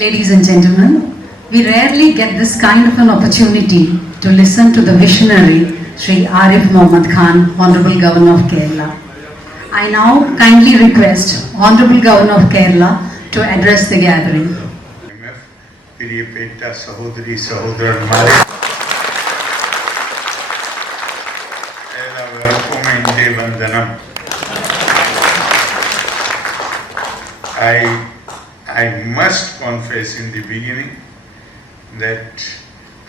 Ladies and gentlemen, we rarely get this kind of an opportunity to listen to the visionary Shri ARIF Mohammed Khan, Honorable Governor of Kerala. I now kindly request Honorable Governor of Kerala to address the gathering. പ്രിയപ്പെട്ട സഹോദരി സഹോദരന്മാരെ, എല്ലാവർക്കും എൻ്റെ വന്ദനം. I must confess in the beginning that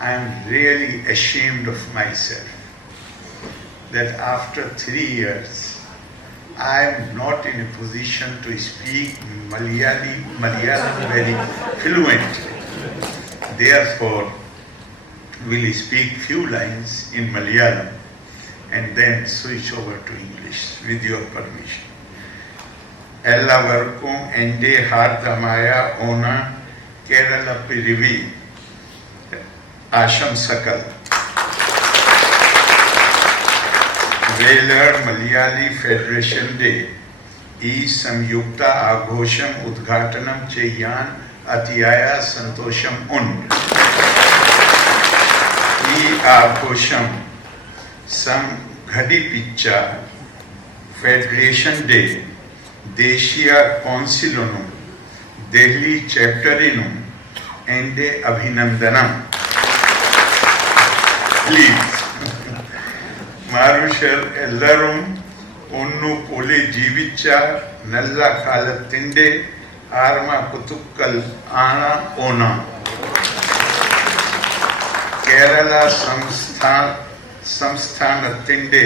I am really ashamed of myself that after 3 years I am not in a position to speak Malayalam very fluently. Therefore, we'll speak few lines in Malayalam and then switch over to English with your permission. എല്ലാവർക്കും എൻ്റെ ഹാർദമായ ഓണ കേരള പിറവി ആശംസകൾ. വേലർ മലയാളി ഫെഡറേഷന്റെ ഈ സംയുക്ത ആഘോഷം ഉദ്ഘാടനം ചെയ്യാൻ അതിയായ സന്തോഷം ഉണ്ട്. ഈ ആഘോഷം സംഘടിപ്പിച്ച ഫെഡറേഷന്റെ ദേശീയ കൗൺസിലിനും ഡൽഹി ചാപ്റ്ററിനും എൻ്റെ അഭിനന്ദനം. പ്ലീസ്, മനുഷ്യർ എല്ലാവരും ഒന്നുപോലെ ജീവിച്ച നല്ല കാലത്തിൻ്റെ ആർമ പുതുക്കൽ ആണ് ഓണം. കേരള സംസ്ഥാനത്തിൻ്റെ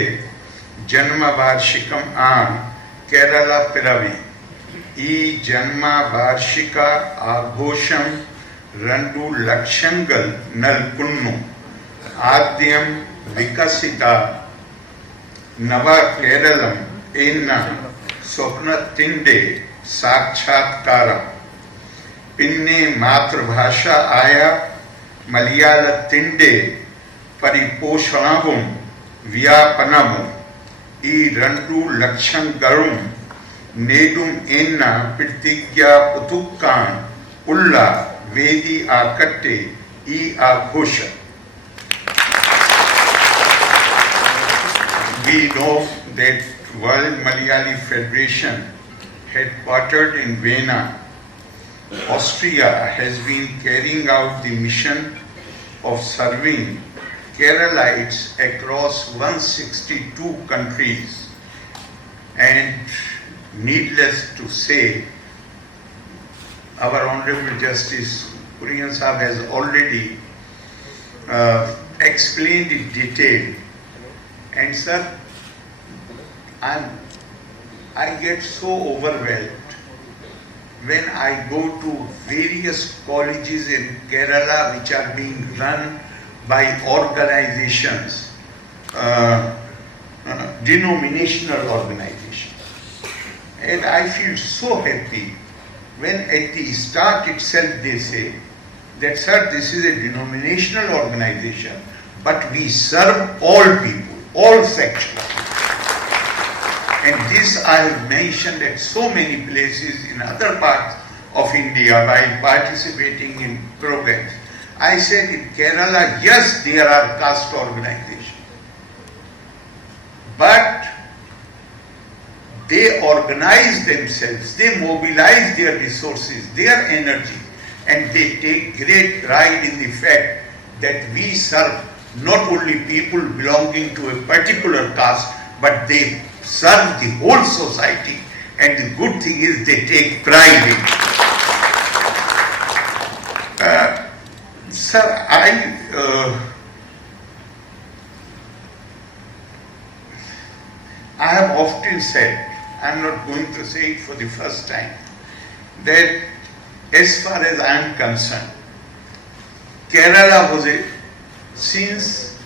ജന്മവാർഷികം ആണ് കേരള പിറവി. ഈ ജന്മവാർഷിക ആഘോഷം 2 ലക്ഷങ്ങൾ നൽകുന്നു. ആദ്യം വികസിത നവ കേരളം എന്ന സ്വപ്നത്തിൻ്റെ സാക്ഷാത്കാരം, പിന്നെ മാതൃഭാഷ ആയ മലയാളത്തിൻ്റെ പരിപോഷണവും വ്യാപനവും. ഈ 2 ലക്ഷങ്ങളും നേടും എന്ന പ്രതിജ്ഞ പുതുക്കാൻ ഉള്ള വേദി ആക്കട്ടെ ഈ ആഘോഷം. We know that World Malayali Federation, headquartered in Vienna, Austria, has been carrying out the mission of serving Keralites across 162 countries, and needless to say, our Honorable Justice Puram Sahab has already explained in detail. And sir, I get so overwhelmed when I go to various colleges in Kerala which are being run by organizations, denominational organizations. And I feel so happy when at the start itself they say that, sir, this is a denominational organization, but we serve all people, all sections. And this I have mentioned at so many places in other parts of India while participating in programs. I said in Kerala, yes, there are caste organizations, but they organize themselves, they mobilize their resources, their energy, and they take great pride in the fact that we serve not only people belonging to a particular caste, but they serve the whole society, and the good thing is they take pride in it. Sir, I have often said, I am not going to say it for the first time, that as far as I am concerned, Kerala was since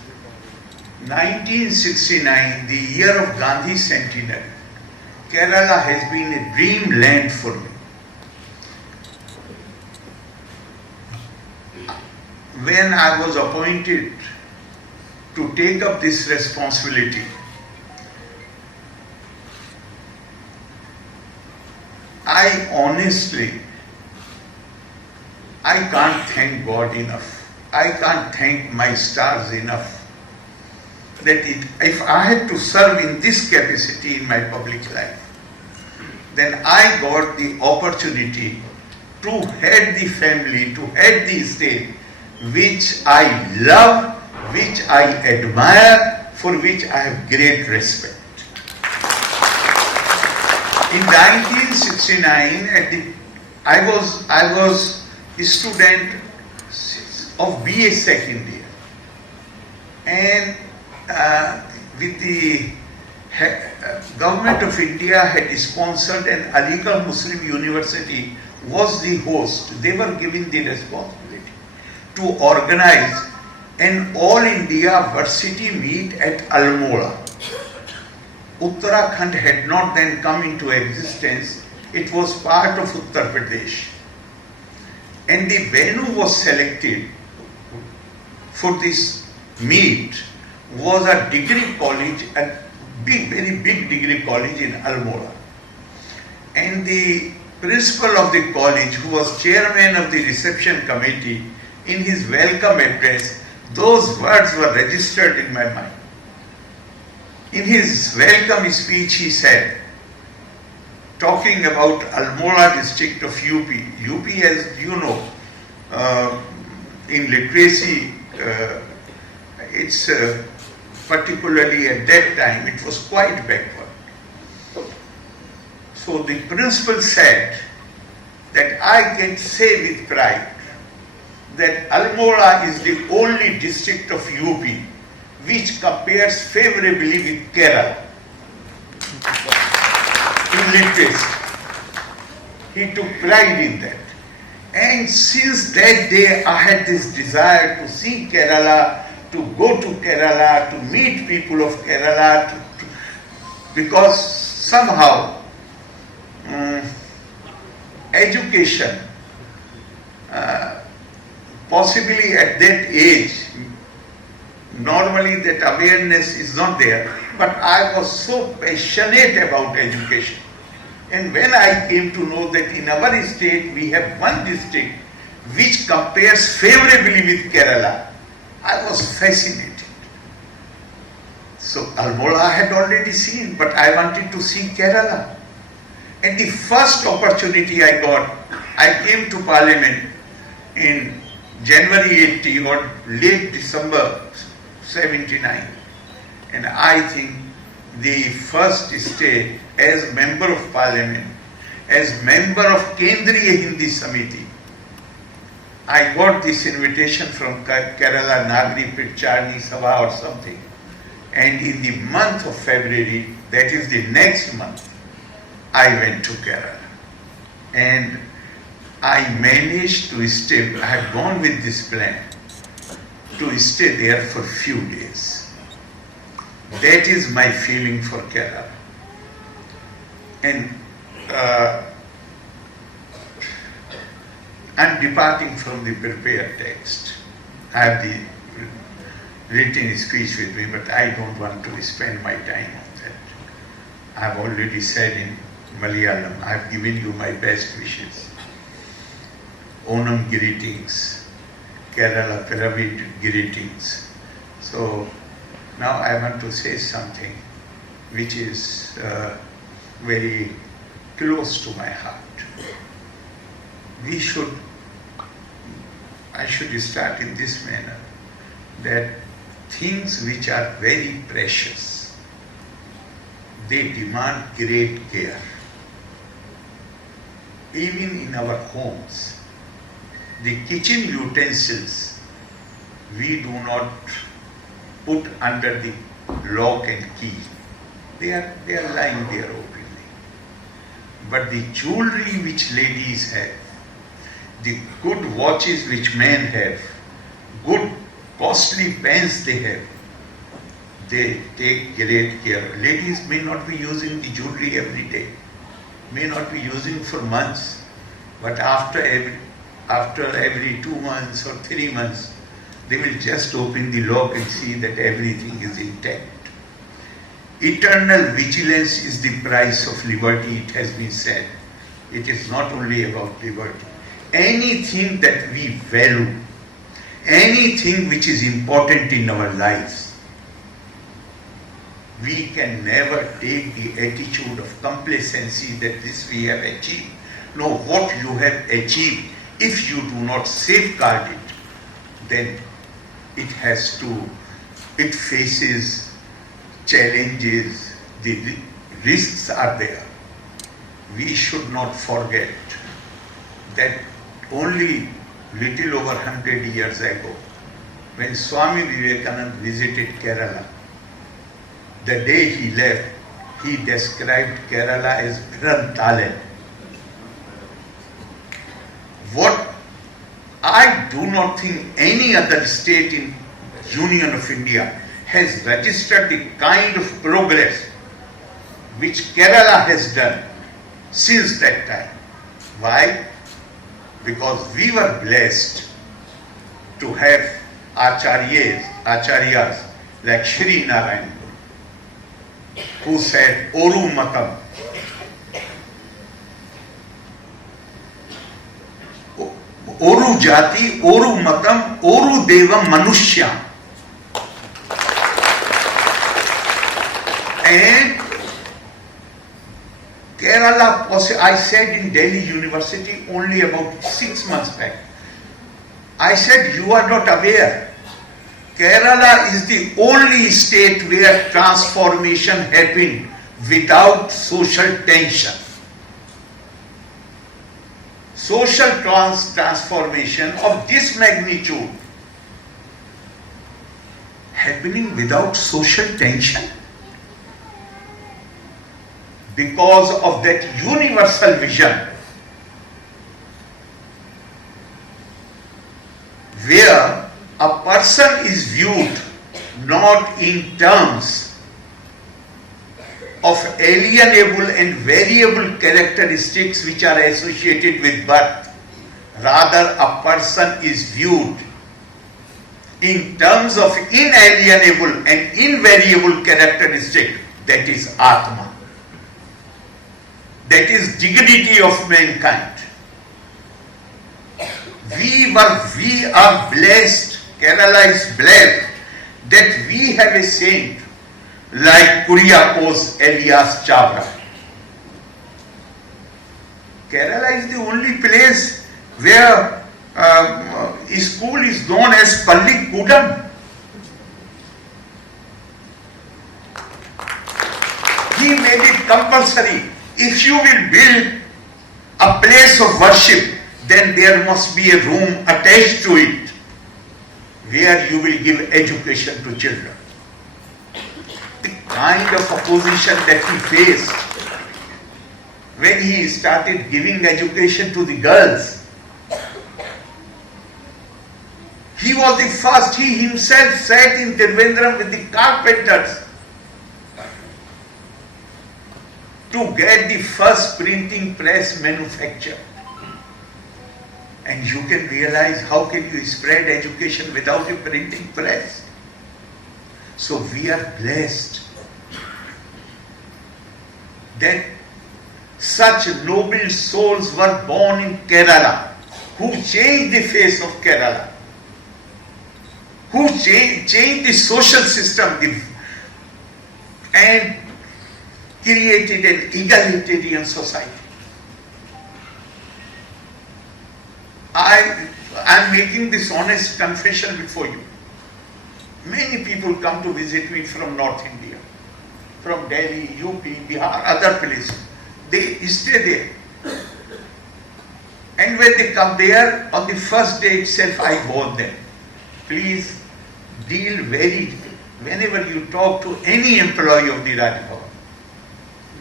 1969, the year of Gandhi centenary, Kerala has been a dreamland for me. When I was appointed to take up this responsibility, I honestly I can't thank God enough. I can't thank my stars enough. That if I had to serve in this capacity in my public life, then I got the opportunity to head the family, to head the state, which I love, which I admire, for which I have great respect. In 1969, I was a student of BA second year, and with the government of India had sponsored an illegal Muslim university was the host. They were given the responsibility to organize an all India varsity meet at Almora. Uttarakhand had not then come into existence. It was part of Uttar Pradesh. And the venue was selected for this meet was a degree college, a very big degree college in Almora. And the principal of the college, who was chairman of the reception committee, in his welcome address, those words were registered in my mind. In his welcome speech, he said, talking about Almora district of UP. UP, as you know, in literacy, it's particularly at that time, it was quite backward. So the principal said that I can say with pride that Almora is the only district of UP which compares favorably with Kerala in literacy. He took pride in that. And since that day I had this desire to see Kerala, to go to Kerala, to meet people of Kerala, because somehow education, possibly at that age, normally that awareness is not there, but I was so passionate about education. And when I came to know that in our state we have one district which compares favorably with Kerala, I was fascinated. So Almora I had already seen, but I wanted to see Kerala. And the first opportunity I got, I came to Parliament in January 80 or late December 79. And I think the first stay as member of Parliament, as member of Kendriya Hindi Samiti, I got this invitation from Kerala Nagari Pirchani Sabha or something. And in the month of February, that is the next month, I went to Kerala. And I managed to stay, I had gone with this plan to stay there for a few days. That is my feeling for Kerala. And I'm departing from the prepared text. I have the written speech with me, but I don't want to spend my time on that. I have already said in Malayalam, I have given you my best wishes. Onam greetings, Kerala Piravi greetings. So now I want to say something which is very close to my heart. I should start in this manner, that things which are very precious, they demand great care. Even in our homes, the kitchen utensils we do not put under the lock and key. They are lying there openly. But the jewelry which ladies have, the good watches which men have, good costly pens they have, they take great care. Ladies may not be using the jewelry every day, may not be using for months, but after every 2 months or 3 months, they will just open the lock and see that everything is intact. Eternal vigilance is the price of liberty, it has been said. It is not only about liberty. anything that we value, anything which is important in our lives, we can never take the attitude of complacency that this we have achieved. No, what you have achieved, if you do not safeguard it, then it faces challenges, the risks are there. We should not forget that only little over 100 years ago, when Swami Vivekananda visited Kerala, the day he left, he described Kerala as Granthalaya. What I do not think any other state in Union of India has registered the kind of progress which Kerala has done since that time. Why? Because we were blessed to have acharyas like Shri who said, Oru Matam. Oru Jati, Oru Matam, Oru Devam Manushya. And Kerala, I said in Delhi University only about 6 months back, I said, you are not aware. Kerala is the only state where transformation happened without social tension. Social transformation of this magnitude happening without social tension because of that universal vision where a person is viewed not in terms of alienable and variable characteristics which are associated with birth. Rather, a person is viewed in terms of inalienable and invariable characteristic, that is Atma. That is dignity of mankind. We are blessed, Kerala is blessed that we have a saint like Kuriakose Elias Chabra. Kerala is the only place where school is known as Pallikudam. He made it compulsory. If you will build a place of worship, then there must be a room attached to it where you will give education to children. The kind of opposition that he faced when he started giving education to the girls. He was the first, he himself sat in Trivandrum with the carpenters to get the first printing press manufactured. And you can realize how can you spread education without a printing press. So we are blessed that such noble souls were born in Kerala, who changed the face of Kerala, who changed the social system and created an egalitarian society. I am making this honest confession before you. Many people come to visit me from North India, from Delhi, UP, Bihar, other places. They stay there. And when they come there, on the first day itself, I warn them, please deal whenever you talk to any employee of the Raj Bhavan,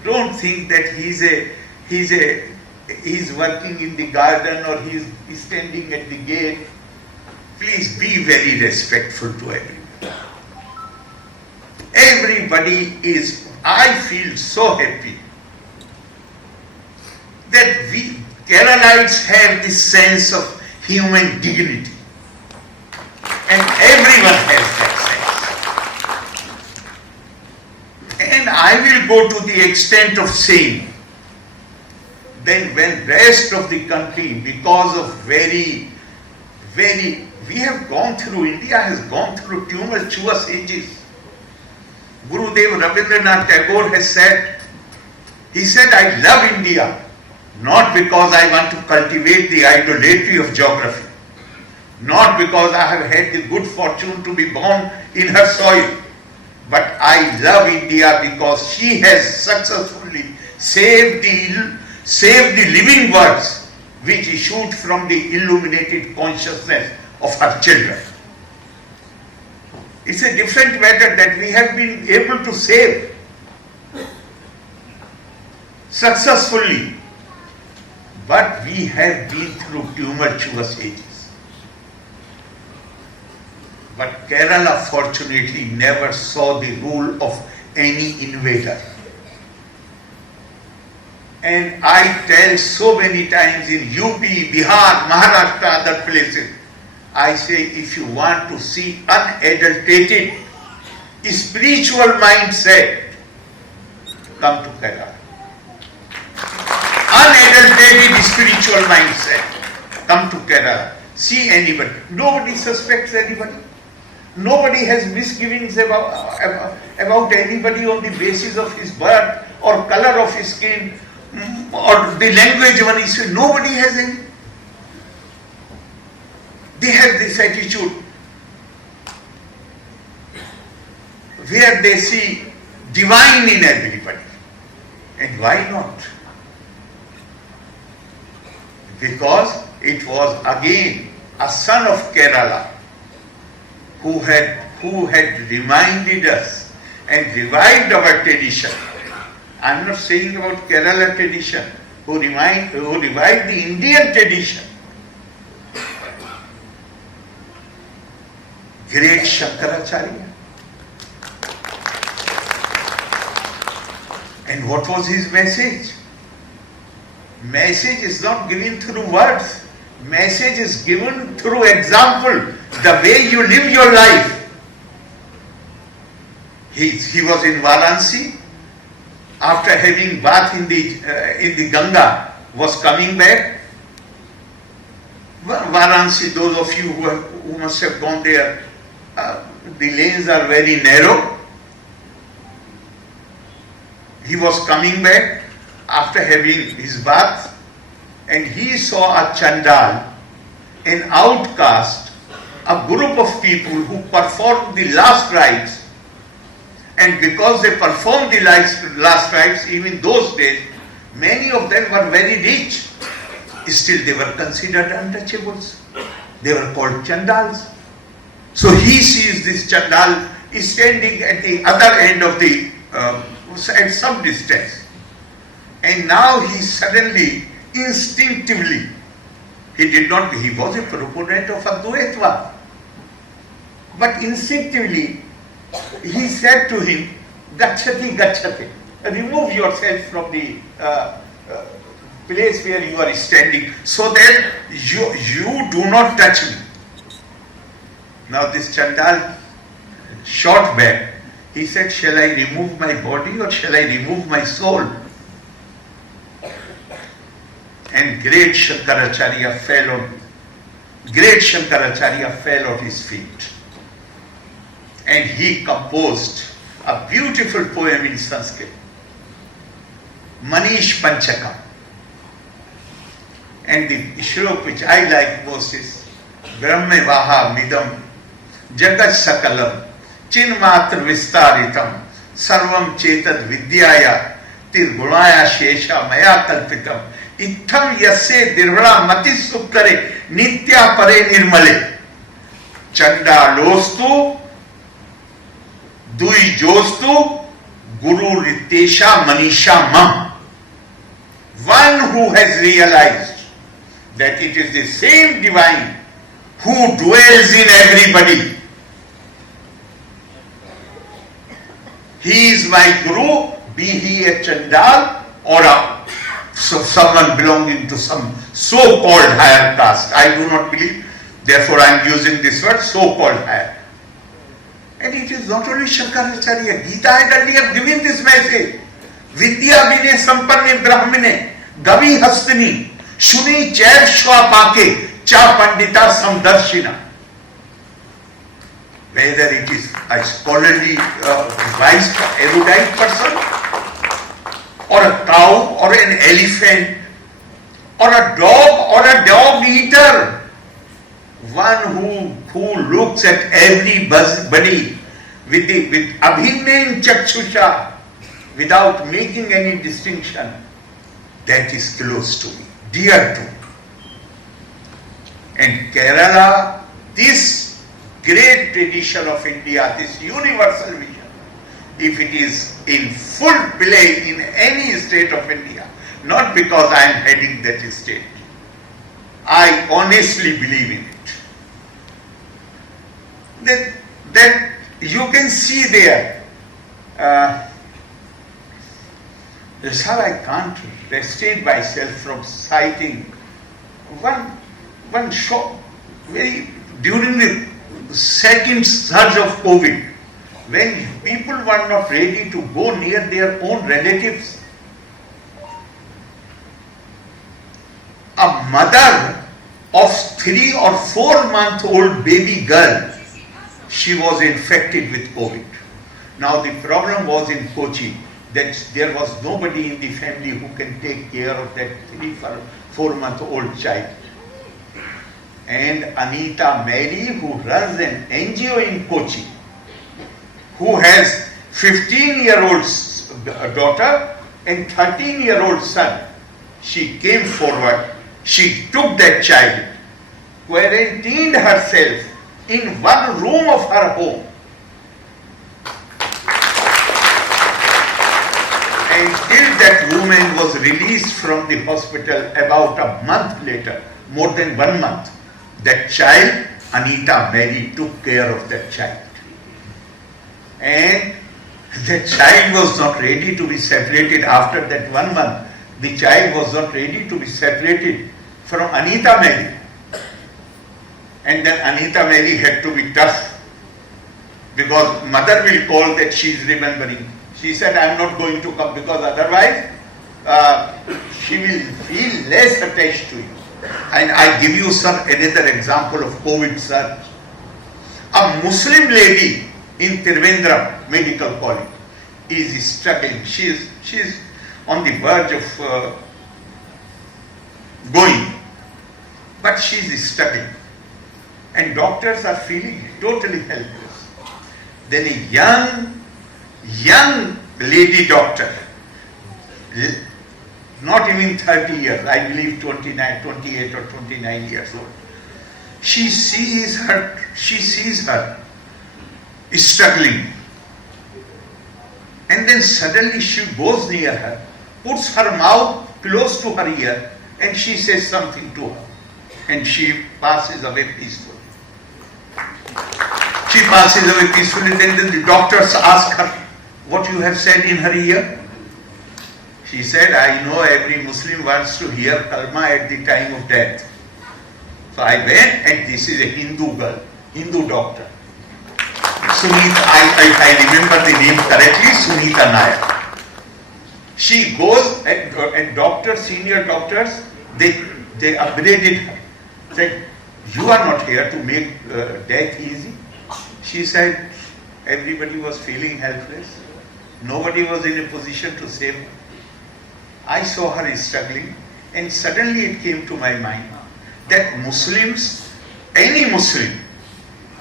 don't think that he's working in the garden or he's standing at the gate. Please be very respectful to everyone. Everybody is, I feel so happy that we Keralites have this sense of human dignity. And everyone has that sense. And I will go to the extent of saying then when rest of the country, because of we have gone through, India has gone through tumultuous ages. Gurudev Rabindranath Tagore has said, he said, I love India, not because I want to cultivate the idolatry of geography, not because I have had the good fortune to be born in her soil, but I love India because she has successfully saved the living words which issued from the illuminated consciousness of her children. It's a different matter that we have been able to save successfully, but we have been through tumultuous ages. But Kerala fortunately never saw the rule of any invader. And I tell so many times in UP, Bihar, Maharashtra, other places, I say if you want to see unadulterated spiritual mindset, come to Kerala. Unadulterated spiritual mindset, come to Kerala. See anybody. Nobody suspects anybody. Nobody has misgivings about anybody on the basis of his birth or color of his skin or the language one is. Nobody has any. They have this attitude where they see divine in everybody. And why not? Because it was again a son of Kerala who had reminded us and revived our tradition. I am not saying about Kerala tradition, who revived the Indian tradition. Great Shankaracharya. And what was his message? Message is not given through words. Message is given through example, the way you live your life. He was in Varanasi, after having bath in the Ganga, was coming back. Varanasi, those of you who must have gone there, the lanes are very narrow. He was coming back after having his bath, and he saw a chandal, an outcast, a group of people who performed the last rites. And because they performed the last rites, even those days, many of them were very rich. Still they were considered untouchables. They were called chandals. So he sees this chandal standing at the other end of at some distance. And now he suddenly, instinctively, he was a proponent of Advaitva, but instinctively he said to him, Gachati, Gachati, remove yourself from the place where you are standing so that you do not touch me. Now this Chandal shot back. He said, shall I remove my body or shall I remove my soul? And great Shankaracharya fell on his feet. And he composed a beautiful poem in Sanskrit, Manish Panchakam. And the shlok which I like most is Brahme Vaha Midam Jagat Sakalam Chinmatra Vistaritam Sarvam Chetad Vidyaya Tirgunaya Shesha Maya Kalpitam Itham Yase Dirvara Mati Sukkare Nitya Pare Nirmale Chanda Lostu Dui Jostu Guru Ritesha Manisha Mam. One who has realized that it is the same divine who dwells in everybody. He is my Guru, be he a Chandal or someone belonging to some so-called higher caste. I do not believe, therefore I am using this word, so-called higher. And it is not only Shankaracharya. Gita had earlier given this message. Vidya vine sampanne brahmine Gavi Hastini, Shuni Chair Shwa Pake, Cha Pandita Samdarshina. Whether it is a scholarly, wise, erudite person, or a cow, or an elephant, or a dog eater, one who looks at everybody with abhinain chakshusha, without making any distinction, that is close to me, dear to me. And Kerala, this great tradition of India, this universal vision, if it is in full play in any state of India, not because I am heading that state, I honestly believe in it. That you can see there, sir, I can't restrain myself from citing one shock during the second surge of COVID, when people were not ready to go near their own relatives. A mother of 3 or 4 month old baby girl, she was infected with COVID. Now the problem was in Kochi, that there was nobody in the family who can take care of that 3 or 4 month old child. And Anita Mary, who runs an NGO in Kochi, who has 15-year-old daughter and 13-year-old son, she came forward, she took that child, quarantined herself in one room of her home, until that woman was released from the hospital about a month later, more than 1 month. That child, Anita Mary, took care of that child. And the child was not ready to be separated after that 1 month. The child was not ready to be separated from Anita Mary. And then Anita Mary had to be tough, because mother will call that she is remembering. She said, I am not going to come, because otherwise she will feel less attached to you. And I give you another example of COVID surge. A Muslim lady in Trivandrum Medical College is struggling. She is on the verge of going, but she is struggling. And doctors are feeling totally helpless. Then a young lady doctor, not even 30 years, I believe 28 or 29 years old. She sees her struggling. And then suddenly she goes near her, puts her mouth close to her ear, and she says something to her. And she passes away peacefully. She passes away peacefully. Then the doctors ask her, what you have said in her ear? She said, I know every Muslim wants to hear kalma at the time of death. So I went, and this is a Hindu girl, Hindu doctor. Sunita, I remember the name correctly, Sunita Nayak. She goes, and doctors, senior doctors, they upgraded her. Said, you are not here to make death easy. She said, everybody was feeling helpless. Nobody was in a position to save her. I saw her struggling, and suddenly it came to my mind that Muslims, any Muslim,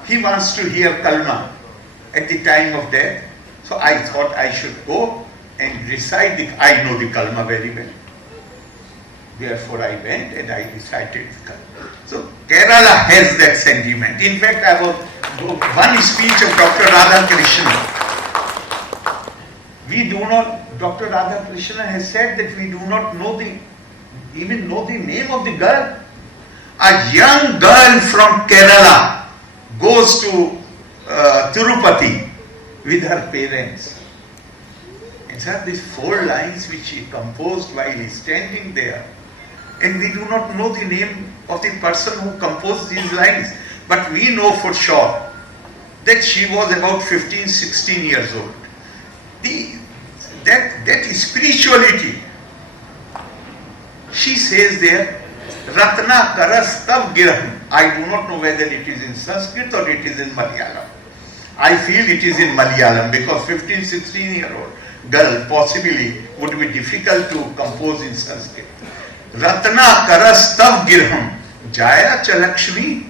he wants to hear kalma at the time of death. So I thought I should go and recite I know the kalma very well. Therefore I went and I recited the kalma. So Kerala has that sentiment. In fact, I was one speech of Dr. Radhakrishnan. We do not, Dr. Radhakrishnan has said that we do not even know the name of the girl. A young girl from Kerala goes to Tirupati with her parents. And sir, these 4 lines which she composed while standing there, and we do not know the name of the person who composed these lines, but we know for sure that she was about 15, 16 years old. That spirituality she says there, Ratna Karas Tav Giraham. I do not know whether it is in Sanskrit or it is in Malayalam. I feel it is in Malayalam because 15, 16-year-old girl possibly would be difficult to compose in Sanskrit. Ratna Karas Tav Giraham Jaya Chalakshmi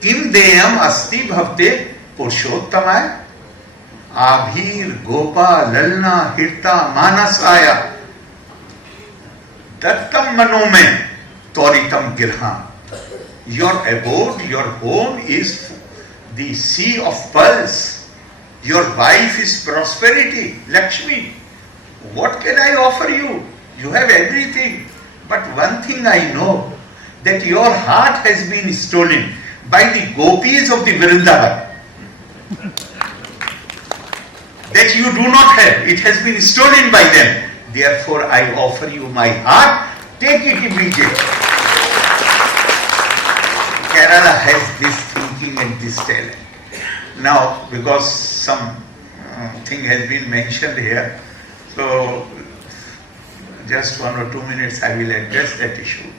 Kim Deyam Asti Bhavte Purushottamaya Abhir Gopa Lalna Hirta Manasaya Dattam Manome Toritam Girham. Your abode, your home is the sea of pearls. Your wife is prosperity, Lakshmi. What can I offer you? You have everything. But one thing I know, that your heart has been stolen by the gopis of the Vrindavan. That you do not have. It has been stolen by them. Therefore, I offer you my heart. Take it immediately. Kerala has this thinking and this talent. Now, because some thing has been mentioned here, so just 1 or 2 minutes I will address that issue.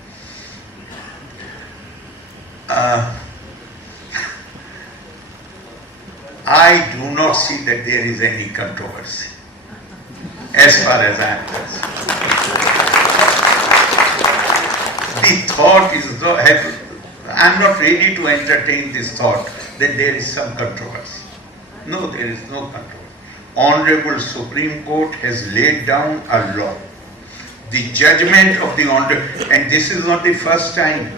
I do not see that there is any controversy as far as I am concerned. The thought is, I am not ready to entertain this thought that there is some controversy. No, there is no controversy. Honorable Supreme Court has laid down a law. The judgment of the Honorable, and this is not the first time,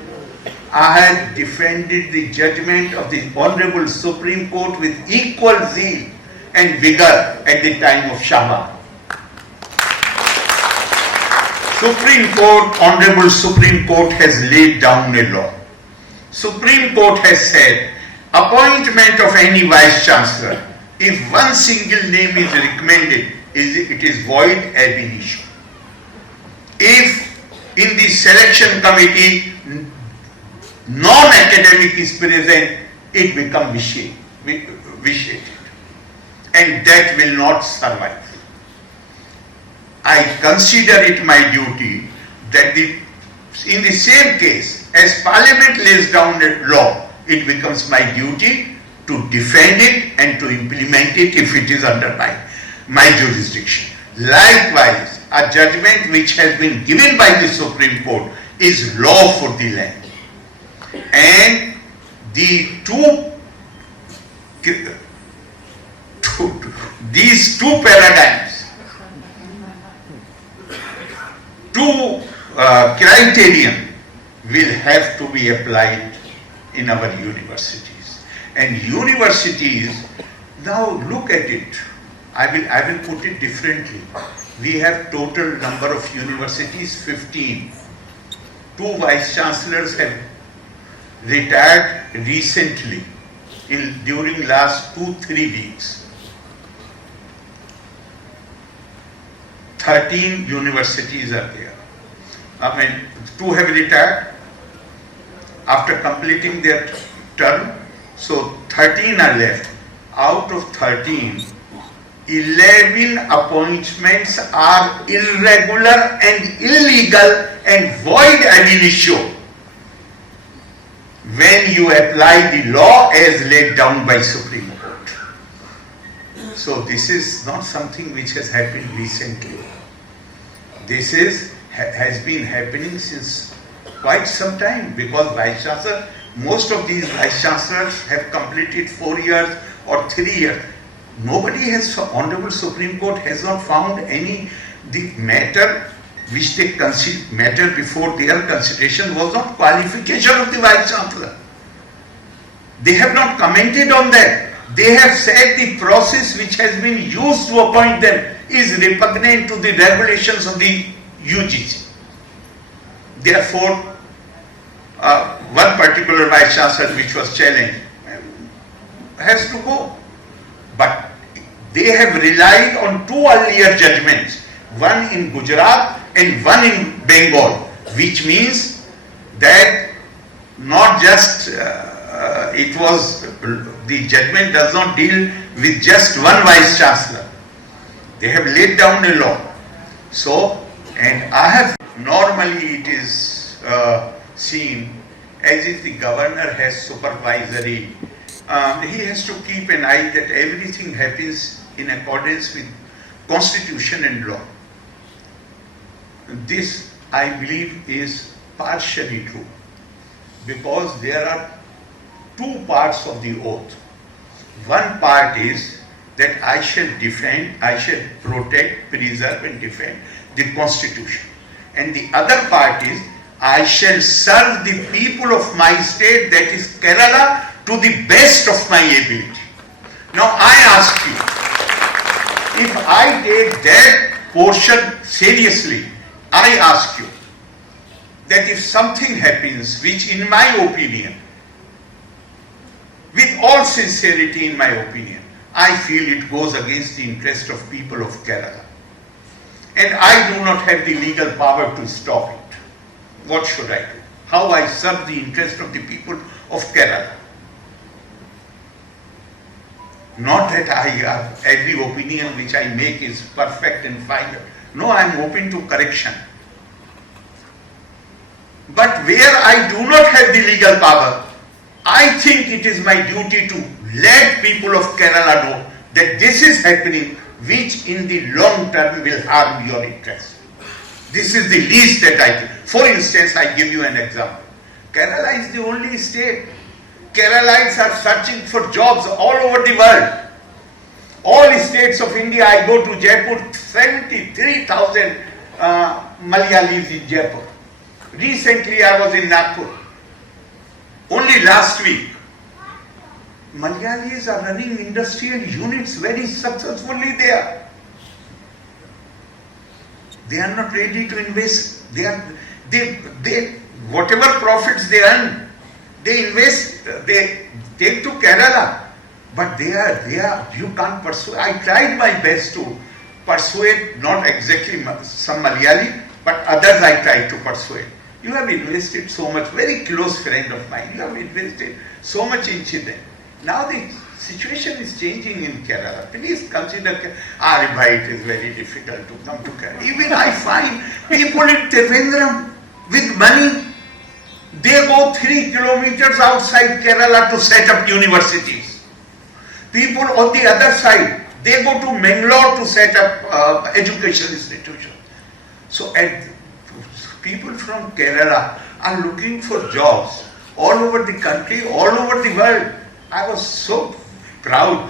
I had defended the judgment of the Honorable Supreme Court with equal zeal and vigor at the time of Shahba. Supreme Court, Honorable Supreme Court has laid down a law. Supreme Court has said, appointment of any Vice Chancellor, if one single name is recommended, it is void ab initio. If in the selection committee non-academic is present, it becomes vitiated. And that will not survive. I consider it my duty that in the same case, as Parliament lays down a law, it becomes my duty to defend it and to implement it if it is under my jurisdiction. Likewise, a judgment which has been given by the Supreme Court is law for the land. And these two paradigms, two criterion will have to be applied in our universities. And universities, now look at it. I will put it differently. We have total number of universities 15. 2 vice chancellors have retired recently during last 2-3 weeks. 13 universities are there. 2 have retired after completing their term, so 13 are left. Out of 13, 11 appointments are irregular and illegal and void ab initio when you apply the law as laid down by Supreme Court. So this is not something which has happened recently. This has been happening since quite some time, because Vice Chancellor, most of these Vice Chancellors have completed 4 years or 3 years. Nobody has, Honorable Supreme Court has not found the matter which they consider, matter before their consideration was not qualification of the Vice Chancellor. They have not commented on that. They have said the process which has been used to appoint them is repugnant to the regulations of the UGC. Therefore, one particular Vice Chancellor which was challenged has to go. But they have relied on 2 earlier judgments, one in Gujarat and one in Bengal, which means that not just the judgment does not deal with just one Vice Chancellor. They have laid down a law. So, and I have normally it is seen as if the governor has supervisory, he has to keep an eye that everything happens in accordance with constitution and law. This, I believe, is partially true, because there are two parts of the oath. One part is that I shall defend, I shall protect, preserve and defend the constitution. And the other part is, I shall serve the people of my state, that is Kerala, to the best of my ability. Now I ask you, if I take that portion seriously, I ask you that if something happens which in my opinion, with all sincerity in my opinion, I feel it goes against the interest of people of Kerala, and I do not have the legal power to stop it, what should I do? How I serve the interest of the people of Kerala? Not that I have every opinion which I make is perfect and final. No, I am open to correction. But where I do not have the legal power, I think it is my duty to let people of Kerala know that this is happening, which in the long term will harm your interest. This is the least that I do. For instance, I give you an example. Kerala is the only state. Keralites are searching for jobs all over the world. All states of India, I go to Jaipur, 73,000 Malayalis in Jaipur. Recently I was in Nagpur. Only last week, Malayalis are running industrial units very successfully there. They are not ready to invest. They whatever profits they earn, they invest, they take to Kerala. But they are, you can't persuade. I tried my best to persuade, not exactly some Malayali, but others I tried to persuade. You have invested so much, very close friend of mine, you have invested so much in Chile. Now the situation is changing in Kerala. Please consider, it is very difficult to come to Kerala. Even I find people in Trivandrum with money, they go 3 kilometers outside Kerala to set up universities. People on the other side, they go to Mangalore to set up education institutions. So people from Kerala are looking for jobs all over the country, all over the world. I was so proud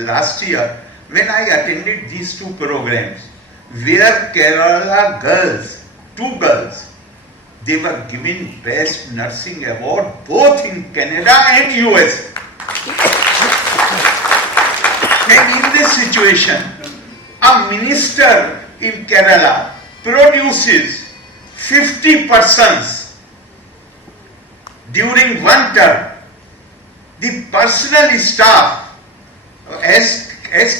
last year when I attended these two programs where Kerala girls, 2 girls, they were given Best Nursing Award both in Canada and US. And in this situation, a minister in Kerala produces 50 persons during one term. The personal staff, as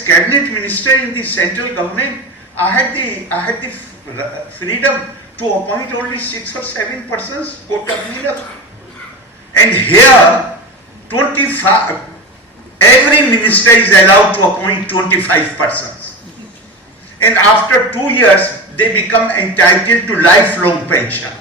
cabinet minister in the central government, I had the freedom to appoint only 6 or 7 persons, and here 25. Every minister is allowed to appoint 25 persons. And after 2 years, they become entitled to lifelong pension.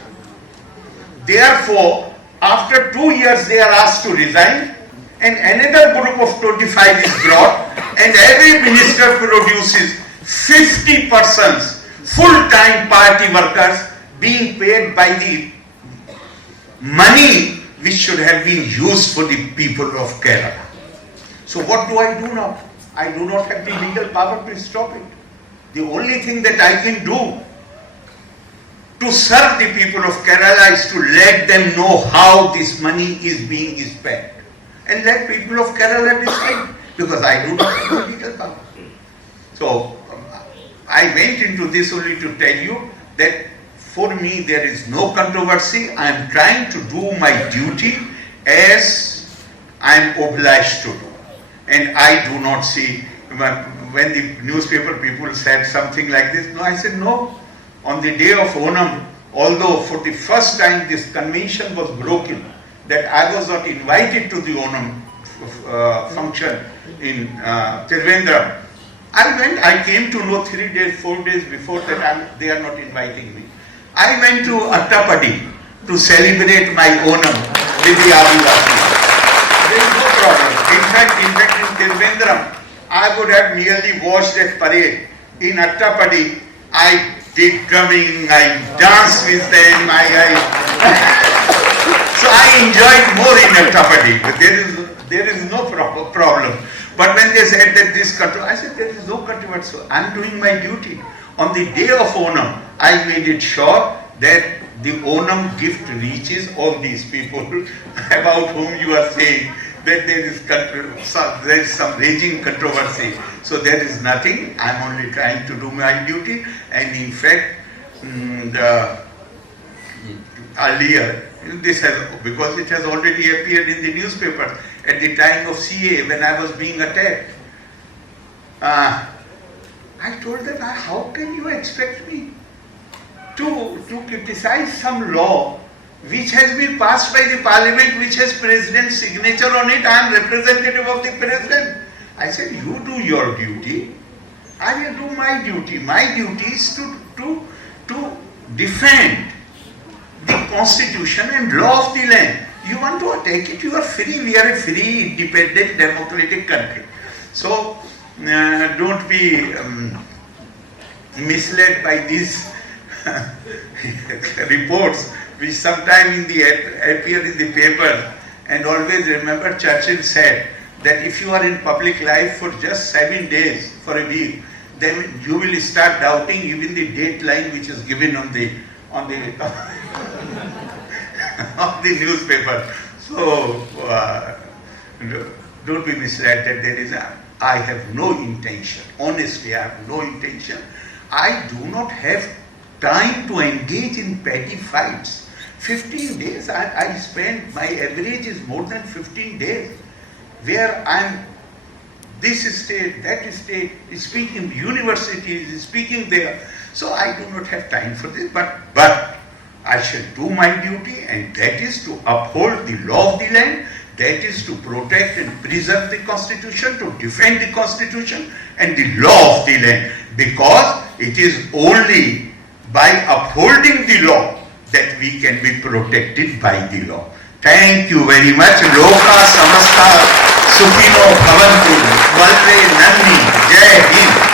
Therefore, after 2 years, they are asked to resign, and another group of 25 is brought, and every minister produces 50 persons, full-time party workers, being paid by the money which should have been used for the people of Kerala. So what do I do now? I do not have the legal power to stop it. The only thing that I can do to serve the people of Kerala is to let them know how this money is being spent. And let people of Kerala decide, because I do not have the legal power. So I went into this only to tell you that for me there is no controversy. I am trying to do my duty as I am obliged to do. And I do not see, when the newspaper people said something like this, no, I said no. On the day of Onam, although for the first time this convention was broken, that I was not invited to the Onam function in Trivandrum, I came to know 3 days, 4 days before that they are not inviting me. I went to Attapadi to celebrate my Onam with the Adivasis. There is no problem. In fact, in Tiruvendram, I would have merely watched that parade. In Attapadi, I did drumming, I danced with them, so I enjoyed more in Attapadi. There is no problem. But when they said that this country, I said there is no country whatsoever. I am doing my duty. On the day of Onam, I made it sure that the Onam gift reaches all these people about whom you are saying that there is some raging controversy. So there is nothing. I am only trying to do my duty. And in fact, earlier, because it has already appeared in the newspaper at the time of CA when I was being attacked. I told them, how can you expect me to criticize some law which has been passed by the parliament, which has president's signature on it? I am representative of the president. I said, you do your duty, I will do my duty. My duty is to defend the constitution and law of the land. You want to attack it, you are free. We are a free, independent, democratic country. So don't be misled by these reports which sometimes appear in the paper. And always remember, Churchill said that if you are in public life for just 7 days, for a week, then you will start doubting even the dateline which is given on the of the newspaper. So don't be misled that there is I have no intention. Honestly, I have no intention. I do not have time to engage in petty fights. 15 days I spend, my average is more than 15 days, where I'm this state, that state, speaking universities, speaking there. So I do not have time for this, but I shall do my duty, and that is to uphold the law of the land, that is to protect and preserve the constitution, to defend the constitution and the law of the land, because it is only by upholding the law that we can be protected by the law. Thank you very much. Loka samasta sukhino bhavantu. Valve Nandi. Jai Hind.